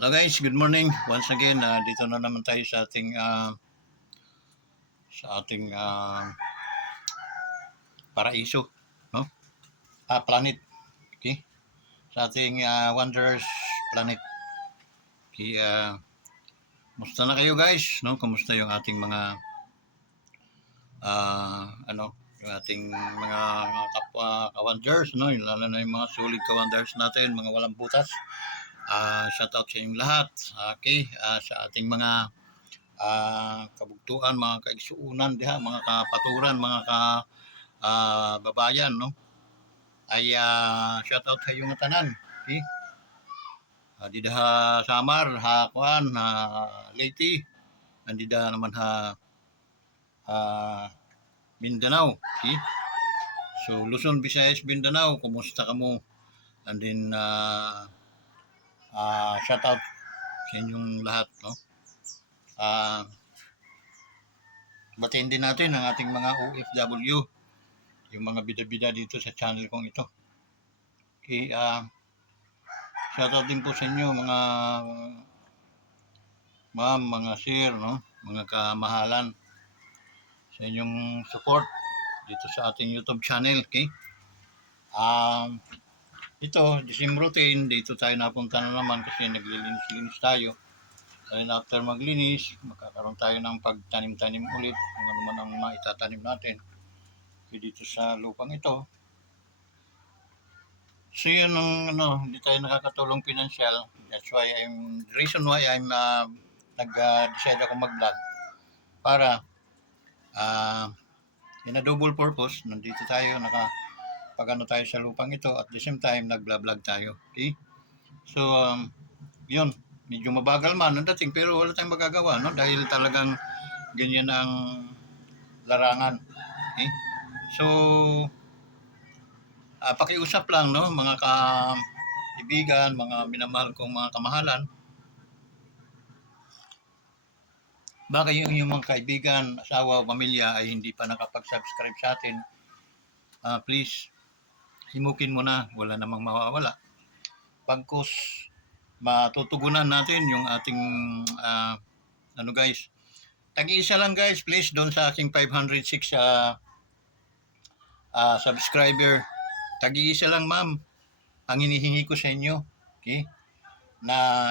Hello guys, good morning. Once again, dito na naman tayo sa ating paraiso, no? Planet. Okay? Sa ating Wanderers Planet. Okay, musta na kayo guys, no? Kumusta yung ating mga yung ating mga kapwa ka-wanderers, no? Lalo na yung mga solid ka-wanderers natin, mga walang butas. Shout out sa inyong lahat. Okay, sa ating mga kabugtuan, mga kaigsuunan diha, mga kapaturan, mga babayan, no? Ay shout out sa yung tanan. Okay? Di daha Samar, ha kuan, ha Leyte, andi da naman ha Mindanao. Okay? So Luzon, Visayas, Mindanao, kumusta ka mo? And then shout out sa inyong lahat, no? Batiin din natin ang ating mga OFW, yung mga bida-bida dito sa channel kong ito. Okay, shoutout din po sa inyo mga ma'am, mga sir, no? Mga kamahalan sa inyong support dito sa ating YouTube channel, okay? Ito, the same routine, dito tayo napunta na naman kasi naglilinis-linis tayo. Dahil after maglinis, magkakaroon tayo ng pagtanim-tanim ulit kung ano man ang maitatanim natin. Okay, dito sa lupang ito. So yun ang hindi tayo nakakatulong pinansyal. That's why reason why I'm nag-decide ako mag-vlog para in a double purpose, nandito tayo, nakapagano tayo sa lupang ito, at the same time, nag-vlog tayo. Okay? So, yun, medyo mabagal man ang dating, pero wala tayong magagawa, no? Dahil talagang ganyan ang larangan. Okay? So, pakiusap lang, no, mga kaibigan, mga minamahal kong mga kamahalan. Baka yung mga kaibigan, asawa o pamilya ay hindi pa nakapag-subscribe sa atin, please, himukin mo na, wala namang mawawala. Pagkus matutugunan natin yung ating guys. Tag-iisa lang guys, please, doon sa aking 506 subscriber. Tag-iisa lang ma'am, ang hinihingi ko sa inyo. Okay? Na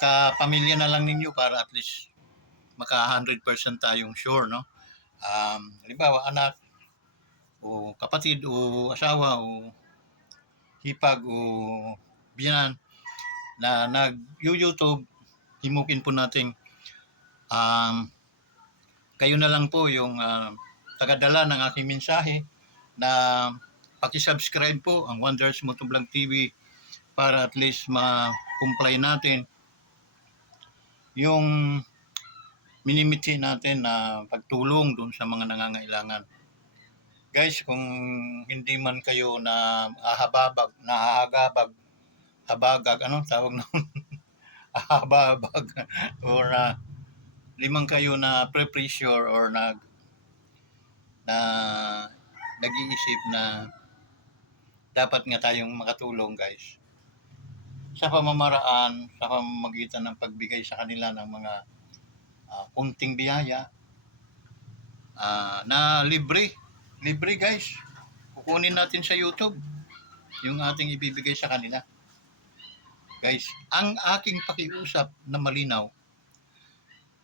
kapamilya na lang ninyo para at least maka 100% tayong sure, no? Halimbawa, anak, o kapatid, o asawa, o hipag, o biyanan, na nag-YouTube, himukin po natin kayo na lang po yung tagadala ng aking mensahe na paki-subscribe po ang Wonders Motovlog TV para at least ma-comply natin yung minimiti natin na pagtulong doon sa mga nangangailangan. Guys, kung hindi man kayo na habagag, ano tawag na hababag, or limang kayo na pre-pressure or nag-iisip na dapat nga tayong makatulong guys sa pamamagitan ng pagbigay sa kanila ng mga kunting biyaya na libre guys, kukunin natin sa YouTube yung ating ibibigay sa kanila guys. Ang aking pakiusap na malinaw,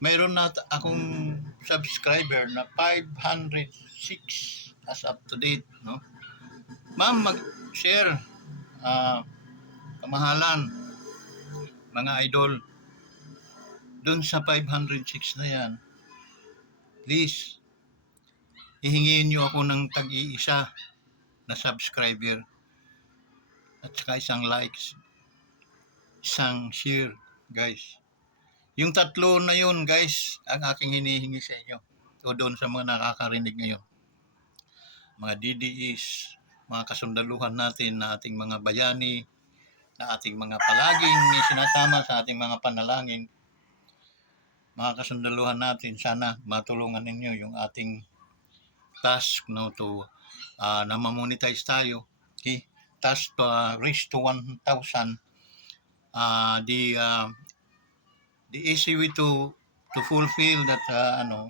mayroon na akong subscriber na 506 as up to date, no? Ma'am, mag-share, kamahalan, mga idol, doon sa 506 na yan, please, hihingin nyo ako ng tag-iisa na subscriber at saka isang likes, isang share, guys. Yung tatlo na yun, guys, ang aking hinihingi sa inyo o doon sa mga nakakarinig ngayon. Mga DDEs, mga kasundaluhan natin na ating mga bayani, na ating mga palaging sinasama sa ating mga panalangin, mga kasundaluhan natin, sana matulungan ninyo yung ating task, no, to na ma-monetize tayo. Okay? Task to reach to 1,000 The easy way to fulfill that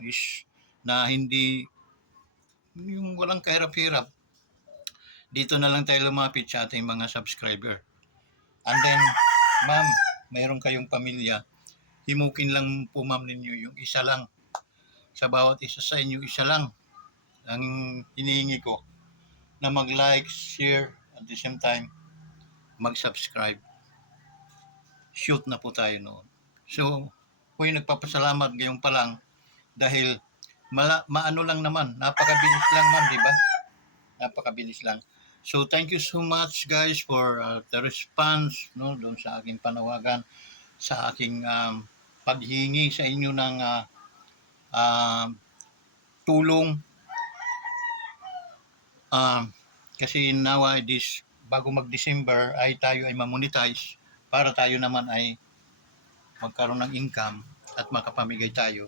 is na hindi yung walang kahirap-hirap. Dito na lang tayo lumapit sa ating mga subscriber. And then, ma'am, mayroon kayong pamilya, himukin lang po ma'am ninyo yung isa lang. Sa bawat isa sa inyo, isa lang ang hinihingi ko na mag-like, share, at the same time, mag-subscribe. Shoot na po tayo noon. So, ako'y nagpapasalamat ngayon pa lang dahil maano lang naman, napakabilis lang man, di ba? Napakabilis lang. So, thank you so much guys for the response no doon sa aking panawagan, sa aking paghingi sa inyo ng tulong. Kasi nowadays, bago mag-December ay tayo ay mamonetize para tayo naman ay magkaroon ng income at makapamigay tayo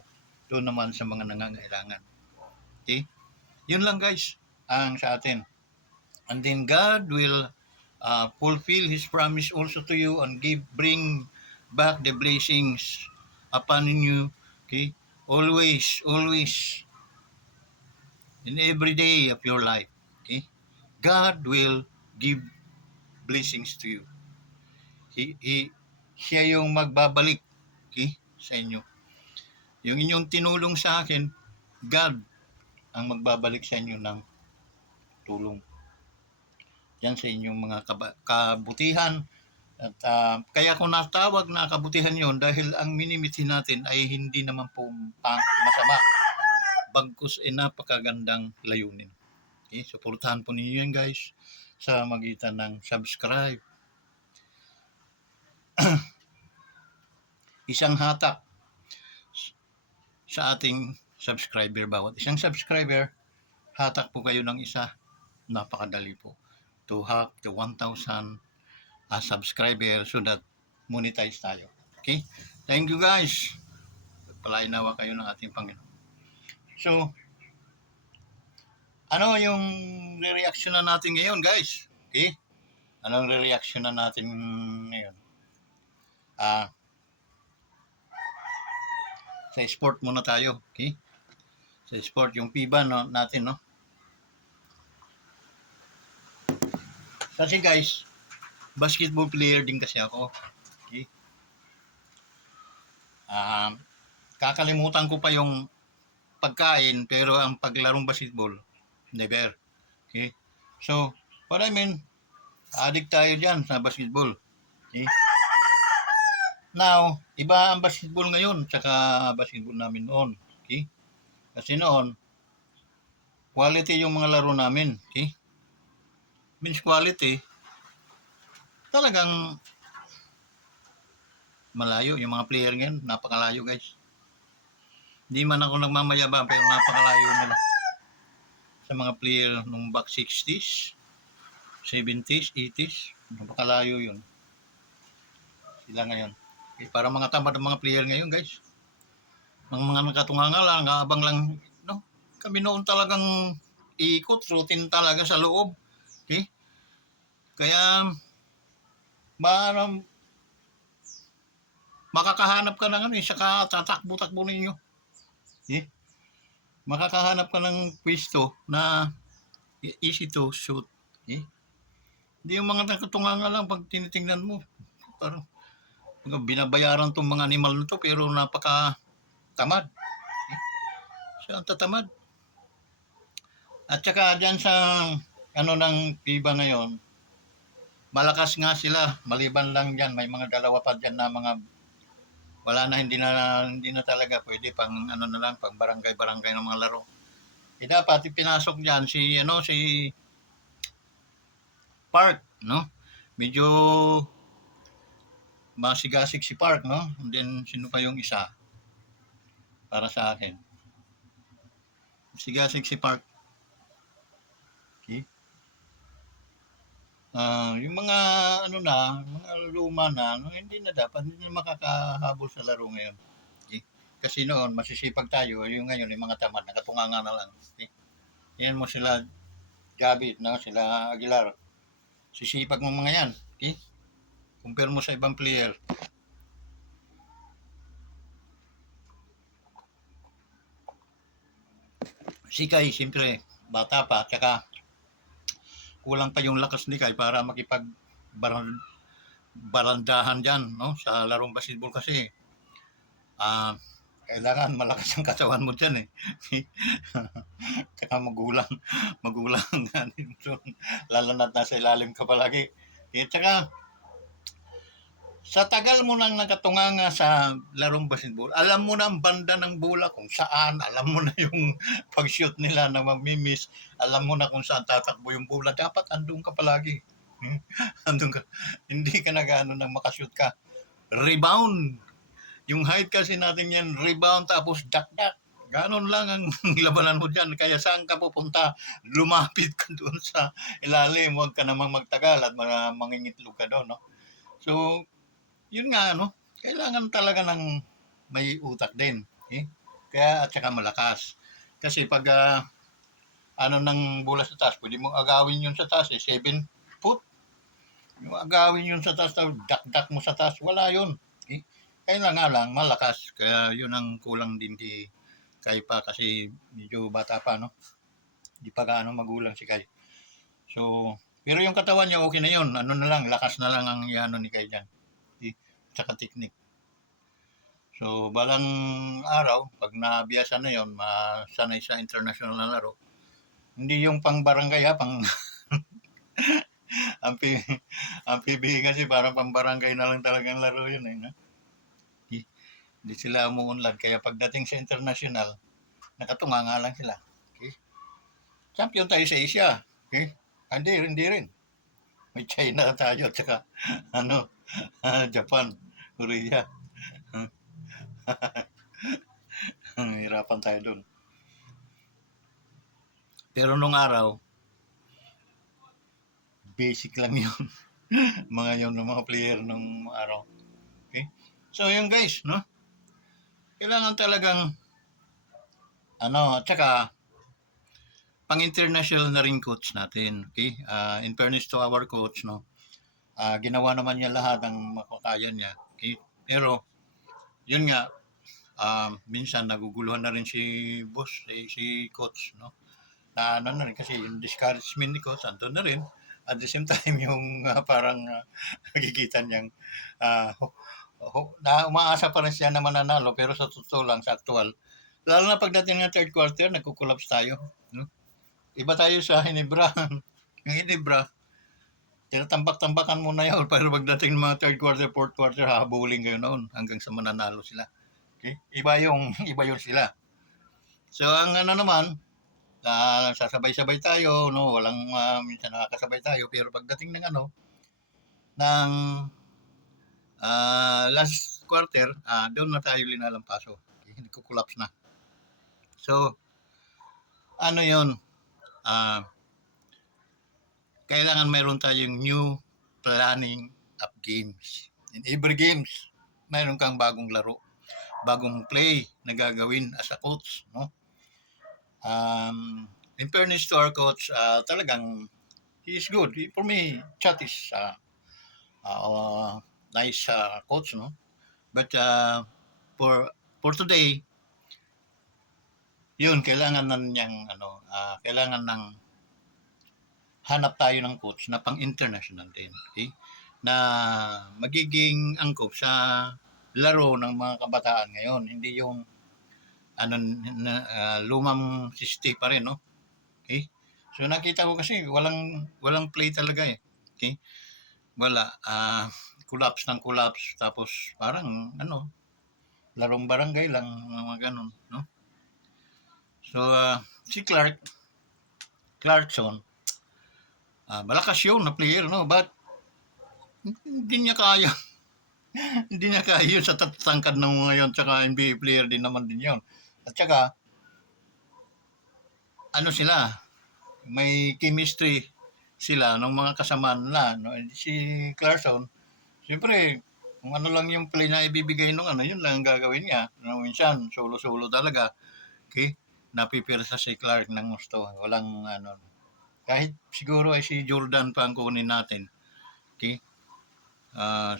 doon naman sa mga nangangailangan. Okay? Yun lang guys ang sa atin. And then God will fulfill His promise also to you and bring back the blessings upon you. Okay? Always, always, in every day of your life. Okay? God will give blessings to you. Siya yung magbabalik, okay, sa inyo. Yung inyong tinulong sa akin, God ang magbabalik sa inyo ng tulong. Yan sa inyong mga kabutihan. At kaya ko natawag na kabutihan yon dahil ang minimithi natin ay hindi naman po masama. Bagkus ay napakagandang layunin. Okay, suportahan po ninyo yan guys sa magitan ng subscribe. Isang hatak sa ating subscriber. Bawat isang subscriber, hatak po kayo ng isa. Napakadali po to hack the 1,000 subscriber so that monetize tayo. Okay? Thank you guys. Palainawa kayo ng ating Panginoon. So, ano yung re-reaction na natin ngayon guys? Okay? Anong re-reaction na natin ngayon? Sa sport muna tayo. Okay? Sa sport, yung FIBA no, natin, no? Kasi guys, basketball player din kasi ako. Okay? Kakalimutan ko pa yung pagkain pero ang paglarong basketball, never. Okay? So, what I mean, addict tayo dyan sa basketball. Okay? Now, iba ang basketball ngayon tsaka basketball namin noon. Okay? Kasi noon, quality yung mga laro namin. Okay? Means quality, talagang malayo. Yung mga player ngayon, napakalayo guys. Hindi man ako nagmamayabang pero napakalayo nila. Sa mga player nung back 60s, 70s, 80s, napakalayo yun. Sila ngayon. Okay, para mga tamad ang mga player ngayon guys. Mga nakatunganga lang, abang lang, no? Kami noon talagang ikot, routine talaga sa loob. Okay? Kaya, makakahanap ka ng saka tatakbo-takbo ninyo. Okay? Makakahanap ka ng pwesto na easy to shoot. Okay? Hindi yung mga nakatunganga lang pag tinitingnan mo. Parang binabayaran tong mga animal na to pero napaka tamad. Okay? So, ang tatamad. At saka dyan sa ng FIBA ngayon, malakas nga sila. Maliban lang dyan, may mga dalawa pa dyan na mga wala na, hindi na talaga pwede pang na lang, pang barangay ng mga laro. Eh dapat pinasok diyan si Park, no? Medyo masigasig si Park, no? And then sino pa yung isa para sa akin? Sigasig si Park. Okay? Yung mga mga luma na, hindi na dapat, hindi na makakahabol sa laro ngayon. Okay? Kasi noon, masisipag tayo, yung ngayon, yung mga tamad, nakatunganga na lang. Okay? Yan mo sila, Gabit, no? Sila Aguilar. Sisipag mo mga yan. Okay? Compare mo sa ibang player. Si Kai, siyempre, bata pa, tsaka kulang pa yung lakas ni Kai para makipag barandahan dyan, no? Sa larong basketball kasi, ah, kailangan malakas ang katawan mo dyan eh. Tsaka magulang so, lalo na nasa ilalim ka palagi. Eh, tsaka, sa tagal mo nang nakatunganga sa larong basketball, alam mo na ang banda ng bola kung saan, alam mo na yung pag-shoot nila na mamimiss, alam mo na kung saan tatakbo yung bola, dapat andun ka palagi. Andun ka. Hindi ka nag-ano nang makashoot ka. Rebound. Yung height kasi natin yan, rebound tapos dakdak. Ganon lang ang labanan mo dyan. Kaya saan ka pupunta? Lumapit ka doon sa ilalim. Huwag ka namang magtagal at mangingitlog ka doon. No? So, yun nga, no? Kailangan talaga ng may utak din. Eh? Kaya at saka malakas. Kasi pag ano ng bola sa taas, pwede mo agawin yun sa taas. 7 foot. Yung agawin yun sa taas, dakdak mo sa taas, wala yun. Eh? Kailangan nga lang, malakas. Kaya yun ang kulang din di Kai pa kasi medyo bata pa, no? Di pa gaano magulang si Kai. So, pero yung katawan niya okay na yun. Ano na lang, lakas na lang ang ano ni Kai dyan. Tsaka technique. So, balang araw, pag nabiyasa na yon, masanay sa international na laro. Hindi yung pang barangay ha, pang ang, ang PBA kasi parang pang barangay na lang talagang laro yun eh. No? Hindi sila umuunlad. Kaya pagdating sa international, nakatunganga lang sila. Okay? Champion tayo sa Asia. Okay? Hindi rin. May China tayo, tsaka ano, Japan, Korea. Hirapan tayo dun. Pero nung araw, basic lang yun. Mga yun ng mga player nung araw. Okay? So yung guys, no? Kailangan talagang at saka pang-international na rin coach natin. Okay? In fairness to our coach, no? Ginawa naman niya lahat ng makakaya niya. Okay? Pero, yun nga, minsan naguguluhan na rin si boss, si coach, no? Na ano na rin kasi yung discouragement ni coach, andun na rin. At the same time, yung parang nakikita niyang na umaasa pa rin siya na mananalo pero sa totoo lang, sa actual, lalo na pagdating ng third quarter, nagkukulapse tayo. No? Iba tayo sa Hinebra. Yung Hinebra, tinatambak-tambakan mo na yun pero pagdating ng mga third quarter, fourth quarter, hahabulin kayo noon hanggang sa mananalo sila. Okay? Iba yung sila. So, ang ano naman, sasabay-sabay tayo, no? Walang minsan nakakasabay tayo pero pagdating ng ng last quarter, doon na tayo linalampaso. Okay? Hindi ko collapse na. So, ano yun? Kailangan mayroon tayong new planning of games. In every games, mayroon kang bagong laro, bagong play na gagawin as a coach. No? In fairness to our coach, talagang he is good. For me, Chat is nice coach, no? But for today, yun kailangan na niyang kailangan ng hanap tayo ng coach na pang-international din, okay? Na magiging angkop sa laro ng mga kabataan ngayon, hindi yung lumang siste pa rin, no? Okay? So nakita ko kasi walang play talaga eh. Okay? Wala collapse ng collapse tapos parang larong barangay lang mga ganun, no? So si Clarkson malakas yun na player, no? But hindi niya kaya hindi niya kaya yun sa tatangkad ng mga yun tsaka NBA player din naman din yun. At saka sila may chemistry sila ng mga kasamaan nila, no? Si Clarkson siyempre kung ano lang yung play na ibibigay nung yun lang ang gagawin niya. No, minsan solo-solo talaga. Okay? Napipirsa si Clark ng gusto. Walang kahit siguro ay si Jordan pa ang kunin natin. Okay?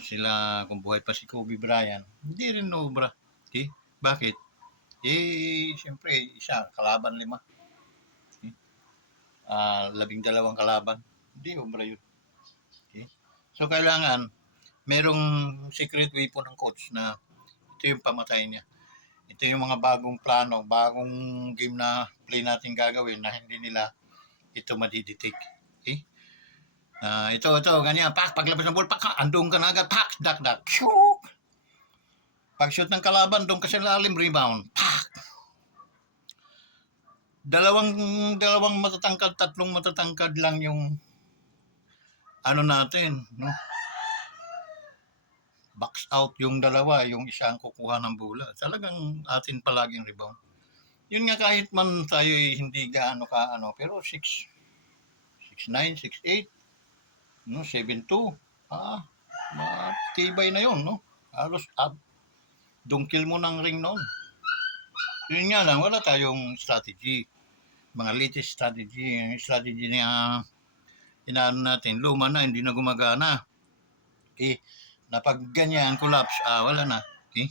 Sila kung buhay pa si Kobe Bryant, hindi rin obra. Okay? Bakit? Siyempre, isa, kalaban 5. Okay? 12 kalaban. Hindi obra yun. Okay? So, kailangan, merong secret weapon ng coach na ito yung pamatay niya. Ito yung mga bagong plano, bagong game na play natin gagawin na hindi nila ito madidetect. Okay? Ito, ganyan. Paglabas ng ball, andun ka na agad. Dak. Shook! Pag-shoot ng kalaban, doon ka sa lalim, rebound. Dalawang matatangkad, tatlong matatangkad lang yung ano natin, no? Box out yung dalawa, yung isa ang kukuha ng bola. Talagang atin palaging rebound. Yun nga kahit man tayo hindi gaano ka ano, pero 6'9", 6'8", no, 7'2", matibay na yun, no? Halos dungkil mo ng ring noon. Yun nga lang, wala tayong strategy. Mga latest strategy, yung strategy na inaano natin, luma na, hindi na gumagana. Okay? Na pag ganyan, collapse, wala na. Okay?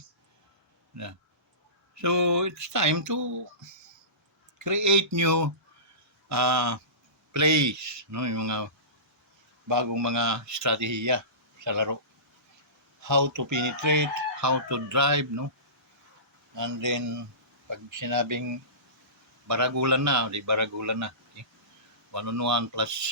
So, it's time to create new plays, no? Yung mga bagong mga strategiya sa laro. How to penetrate, how to drive, no? And then, pag sinabing baragulan na, di baragulan na. Okay? 1-on-1 plus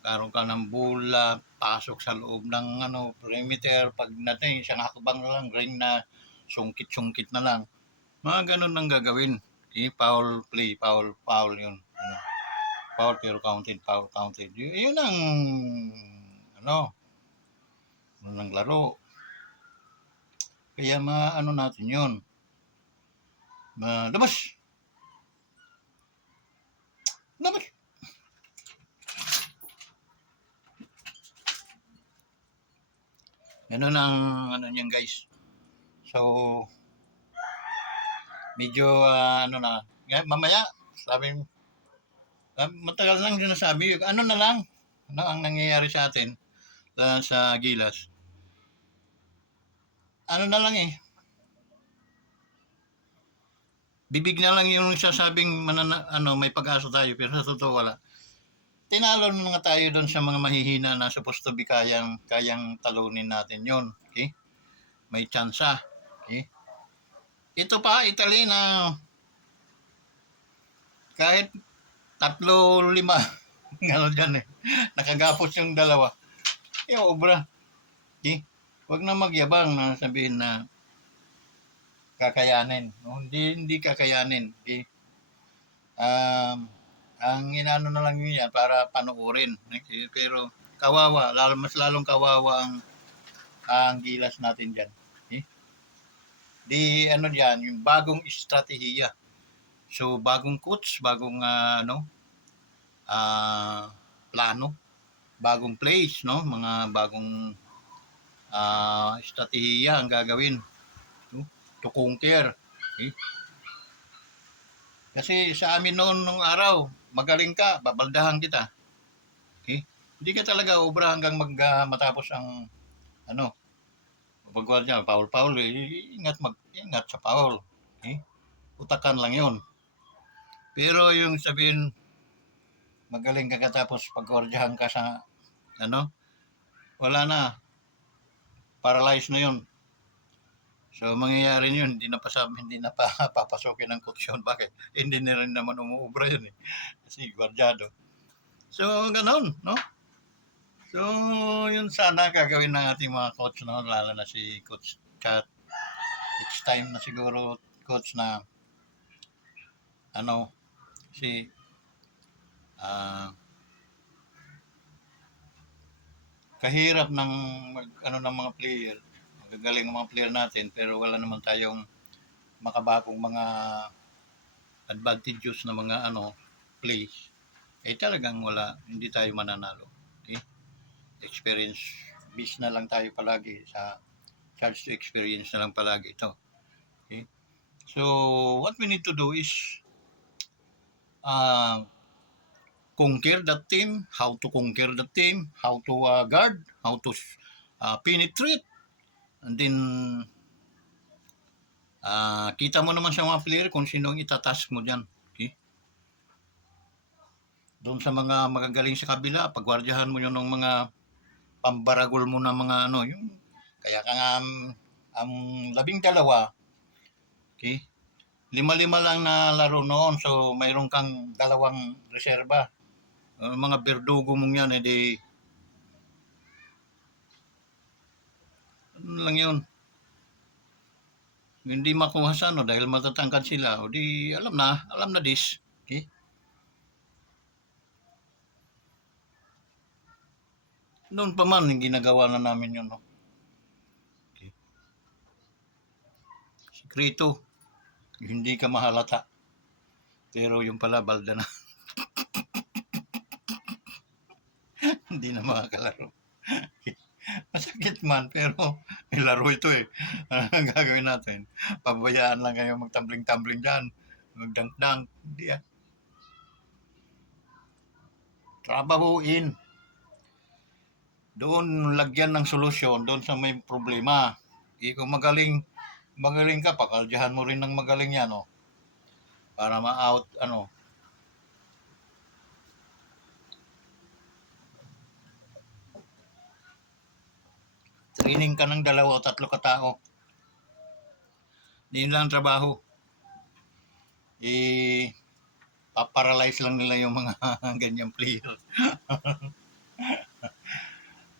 karoon ka ng bola, pasok sa loob ng perimeter, pag natin, isang hakbang na lang, ring na, sungkit-sungkit na lang. Mga ganun ang gagawin. Okay? Foul play, foul yun. Foul pero counted. Yun ang ng laro. Kaya maano natin yun. Labas! Ganun ang niyan guys. So, medyo mamaya, sabi matagal nang sinasabi, ano na lang, ano ang nangyayari sa atin sa Gilas. Ano na lang bibig na lang yung sasabing may pag-asa tayo, pero sa totoo wala. Tinalo na nga tayo doon sa mga mahihina na supposed to be kayang talunin natin yon. Okay? May tsansa. Okay? Ito pa, Italy na kahit 3-5 gano'n dyan nakagapos yung dalawa. Obra. Okay? Huwag na magyabang na sabihin na kakayanin. No? Hindi kakayanin. Okay? Ang inano na lang yun yan para panuorin. Okay? Pero kawawa, mas lalong kawawa ang Gilas natin dyan. Okay? Dyan, yung bagong estratehiya. So, bagong coach, bagong plano, bagong plays, no? Mga bagong estratehiya ang gagawin. No? To conquer. Okay? Kasi sa amin noon nung araw, magaling ka, babaldahan kita. Okay? Hindi ka talaga obra hanggang matapos ang pagwala foul, ingat sa foul. Okay? Utakan lang 'yon. Pero yung sabihin magaling ka katapos pagwardyahan ka sa wala na. Paralyzed na 'yon. So, mangyayari yun, hindi na papasokin ng coach yun. Bakit? Hindi na rin naman umuubra yun kasi gwardyado. So, ganun, no? So, yun sana gagawin ng ating mga coach, no? Lalo na si Coach Kat. It's time na siguro, coach, na si kahirap ng ng mga player. Magagaling ng mga player natin, pero wala naman tayong makabagong mga advantageous na mga plays. Talagang wala, hindi tayo mananalo. Okay? Experience based na lang tayo palagi sa charge to experience na lang palagi ito. Okay? So, what we need to do is conquer that team, how to conquer the team, how to guard, how to penetrate. And then, kita mo naman sa mga player kung sino ang itatask mo dyan. Okay? Doon sa mga magagaling sa kabila, pagwardyahan mo yun ng mga pambaragol mo na mga ano, yung, kaya ka nga, ang 12, okay? 5-5 lang na laro noon, so mayroon kang 2 reserba. Mga berdugo mong yan, edi, ano lang yun, hindi makuha sa ano dahil matatangkad sila, o di alam na this, okay? Noon pa man, ginagawa na namin yun, no? Okay. Sikreto, hindi ka mahalata. Pero yung pala, balda na. Hindi na makakalaro. Masakit man, pero may laro ito eh. Ang gagawin natin? Pabayaan lang kayo magtambling-tambling dyan. Magdang-dang. Hindi ah. Trabahuin. Doon lagyan ng solusyon, doon sa may problema. Kung magaling ka, pakaljahan mo rin ng magaling yan, oh. Para ma-out, ano. Training ka ng 2 o 3 katao. Yun lang ang trabaho. Paparalyze lang nila yung mga ganyang player.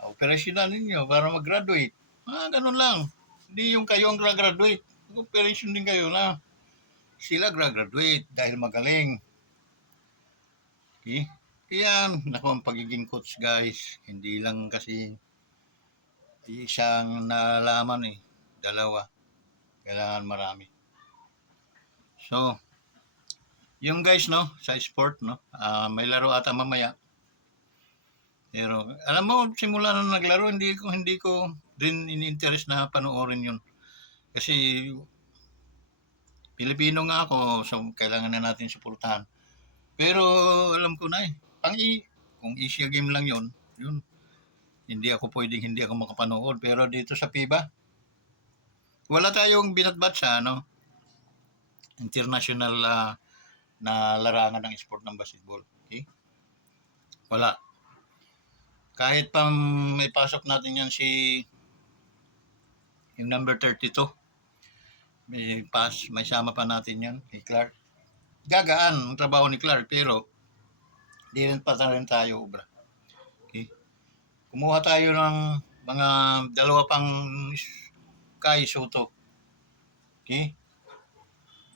Operasyonal ninyo para mag-graduate. Ganun lang. Hindi yung kayo ang graduate. Operasyon din kayo na sila graduate dahil magaling. Okay? Kaya, naku, ang pagiging coach guys, hindi lang kasi isang nalaman eh. 2. Kailangan marami. So, yung guys, no, sa sport, no, may laro ata mamaya. Pero, alam mo, simula na naglaro, hindi ko din in-interest na panoorin yun. Kasi, Pilipino nga ako, so kailangan na natin suportahan. Pero, alam ko na eh, kung Asia game lang yun, hindi ako makapanood. Pero dito sa FIBA, wala tayong binatbat sa, international na larangan ng sport ng basketball. Okay? Wala. Kahit pang may pasok natin yan yung number 32, may sama pa natin yan, kay Clark. Gagaan ang trabaho ni Clark, pero di rin pa rin tayo ubra. Okay? Kumuha tayo ng mga 2 pang Kai Soto. Okay?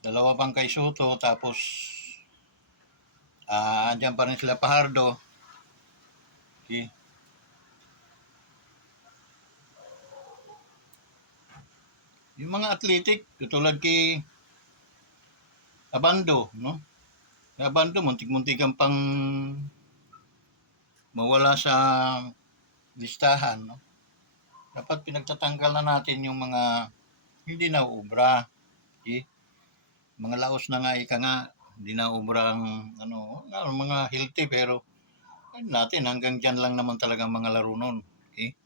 2 pang Kai Soto, tapos andyan pa rin sila Pahardo. Okay? Yung mga athletic, tutulad kay Abando, no? Abando, muntik-muntikan pang mawala sa listahan, no? Dapat pinagtatanggal na natin yung mga hindi na ubra. Okay? Mga laos na nga, hindi na ubra ang mga healthy, pero natin hanggang dyan lang naman talaga mga laro nun. Okay?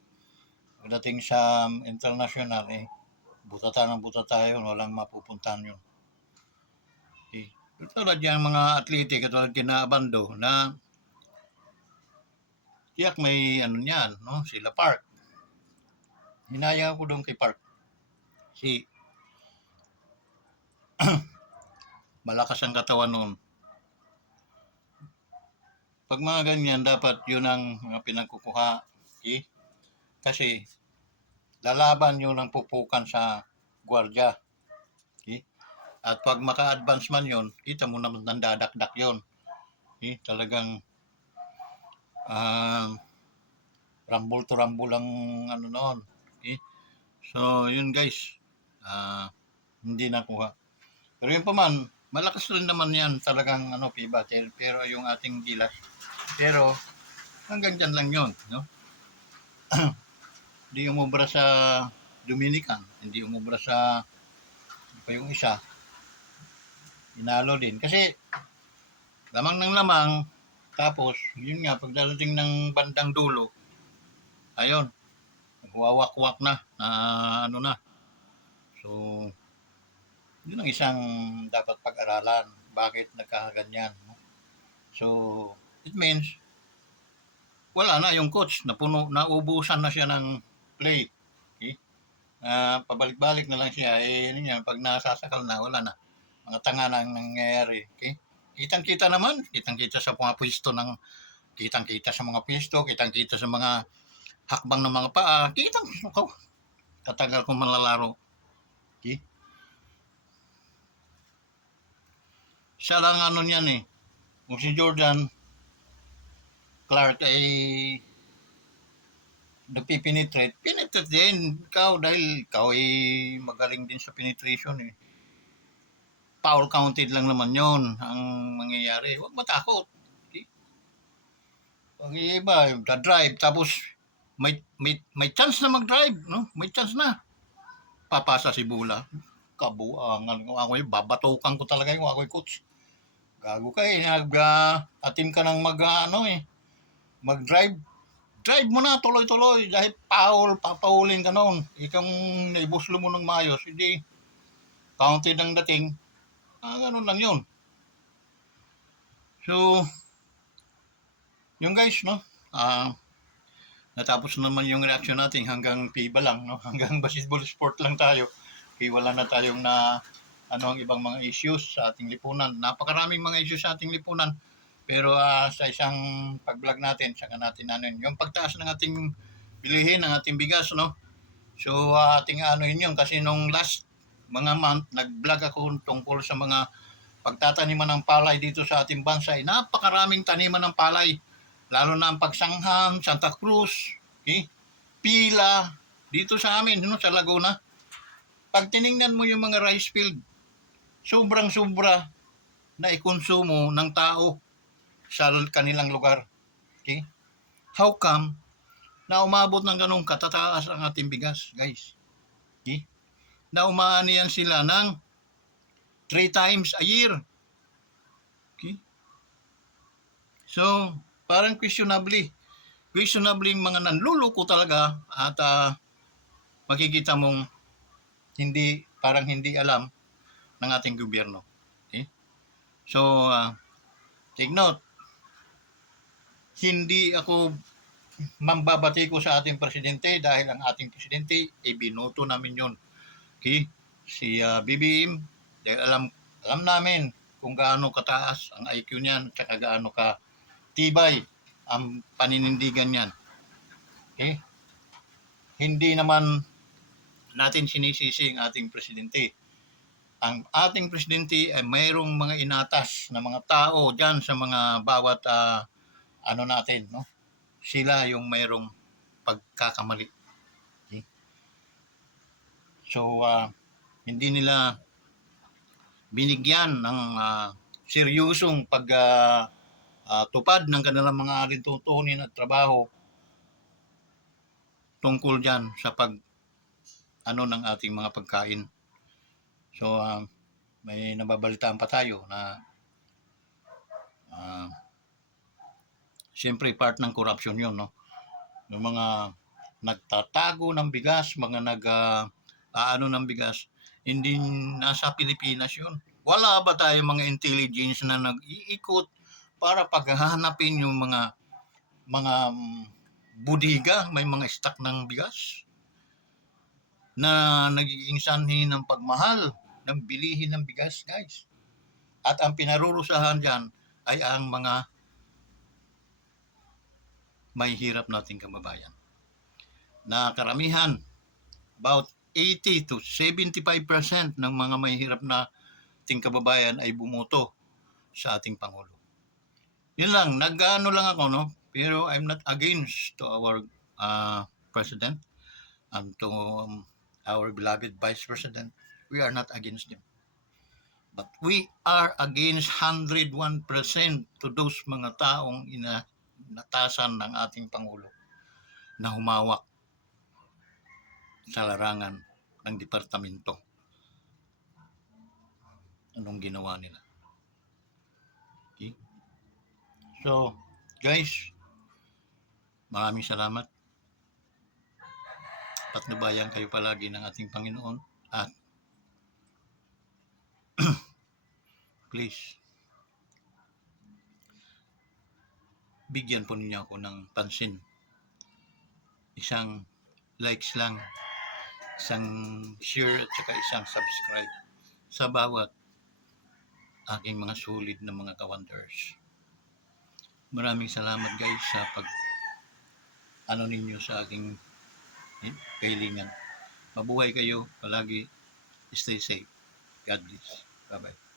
Pagdating sa international, butata tayo, walang mapupuntahan yun. Okay? Tulad yung mga athletic, katulad kina Abando, na tiyak may niyan, no? Sila Park. Hinayang ako doon kay Park. Malakas ang katawan noon. Pag mga ganyan, dapat yun ang pinagkukuha. Okay? Kasi, lalaban yun ang pupukan sa gwardiya. Okay? At pag maka-advance man yun, kita mo naman nandadakdak yun. Okay? Talagang rumble to rumble ang noon. Okay? So, yun guys. Hindi nakuha. Pero yun pa man, malakas rin naman yan talagang FIBA. Pero yung ating gilas. Pero, hanggang dyan lang yun. No? Hindi umubra sa Dominican. Hindi umubra sa pa yung isa. Inalo din. Kasi, lamang ng lamang, Tapos, yun nga, pagdating ng bandang dulo, ayun, nagwawakwak na, ano na. So, yun ang isang dapat pag-aralan. Bakit nagkakaganyan? No? So, it means, wala na yung coach, napuno, naubusan na siya ng play. Okay? Pabalik-balik na lang siya, yun yan, pag nasasakal na, wala na. Mga tanga na ang nangyayari. Okay? Kitang-kita naman, kitang-kita sa mga pwesto ng, kitang-kita sa mga pwesto, kitang-kita sa mga hakbang ng mga paa, kitang, oh, katagal kong malalaro. Okay? Siya lang ano niyan eh, kung si Jordan Clark ay nagpipenetrate, penetrate din ikaw dahil ikaw ay magaling din sa penetration eh. Foul counted lang naman yon ang mangyayari. Huwag matakot. Okay? Pag iba, drive tapos may chance na mag-drive, no? May chance na. Papasa si Bula. Kabuangan ko ako, babatukan ko talaga yung ako coach. Gago ka eh, atim ka ng mag-drive. Drive mo na tuloy-tuloy dahil papaulin ka noon. Ikang naibuslo mo ng maayos, hindi counted ang dating. Ganun lang yun. So, yung guys, no? Natapos naman yung reaction natin hanggang FIBA lang, no? Hanggang basketball sport lang tayo. Wala na tayong na ang ibang mga issues sa ating lipunan. Napakaraming mga issues sa ating lipunan. Pero sa isang pag-vlog natin, saka natin yung pagtaas ng ating bilihin, ng ating bigas, no? So ating yun kasi nung last mga month, nag-vlog ako tungkol sa mga pagtataniman ng palay dito sa ating bansa. Napakaraming taniman ng palay. Lalo na ang Pagsangham, Santa Cruz, okay? Pila, dito sa amin, no, sa Laguna. Pag tiningnan mo yung mga rice field, sobrang-sobra na ikonsumo ng tao sa kanilang lugar. Okay? How come na umabot ng ganong katataas ang ating bigas, guys? Okay? Na umaanihan sila ng 3 times a year. Okay? So, parang questionably yung mga nanluloko talaga at makikita mong parang hindi alam ng ating gobyerno. Okay? So, take note, hindi ako mambabati ko sa ating presidente dahil ang ating presidente binoto namin yon. Okay? Si BBM, dahil alam namin kung gaano kataas ang IQ niyan at gaano ka tibay ang paninindigan niyan. Okay? Hindi naman natin sinisisi ang ating presidente. Ang ating presidente ay mayroong mga inatas na mga tao diyan sa mga bawat natin, no? Sila yung mayroong pagkakamali. Okay? So hindi nila binigyan ng seryosong tupad ng kanilang mga alintutunin at trabaho tungkol dyan sa ng ating mga pagkain. So, may nababalitaan pa tayo na siyempre part ng corruption yun, no? Yung mga nagtatago ng bigas, mga ng bigas, hindi nasa Pilipinas yun. Wala ba tayo mga intelligence na nag-iikot para paghahanapin yung mga budiga, may mga stock ng bigas na nagiging sanhi ng pagmahal ng bilihin ng bigas, guys. At ang pinarurusahan dyan ay ang mga may hirap nating kababayan. Na karamihan, about 80 to 75% ng mga may hirap na ating kababayan ay bumoto sa ating Pangulo. Yun lang, nag-ano lang ako, no? Pero I'm not against to our President and to our beloved Vice President. We are not against them. But we are against 101% to those mga taong inatasan ng ating Pangulo na humawak sa larangan ng departamento. Anong ginawa nila? Okay? So, Guys, maraming salamat. Patnubayan kayo palagi ng ating Panginoon at please, bigyan po ninyo ako ng pansin. Isang likes lang, isang share at saka isang subscribe sa bawat aking mga sulit na mga ka-wonders. Maraming salamat guys sa pag ninyo sa aking kailingan. Mabuhay kayo palagi. Stay safe. God bless. Bye-bye.